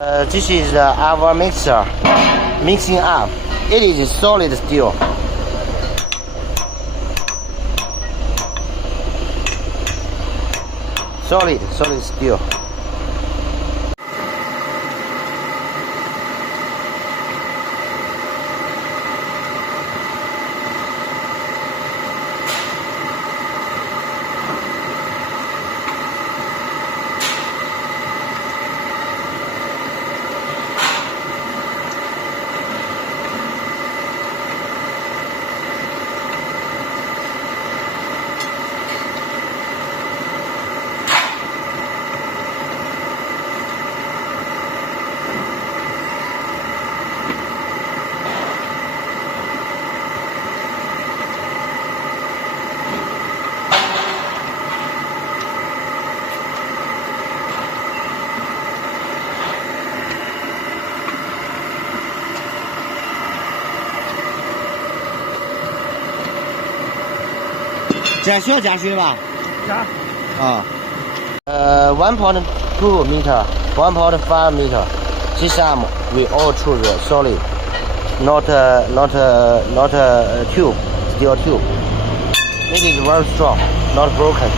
This is our mixer, mixing up. It is solid steel. Solid steel.需要加水吧？加。1.2 meter, 1.5 meter. This arm we all choose solid, not tube, steel tube. It is very strong, not broken.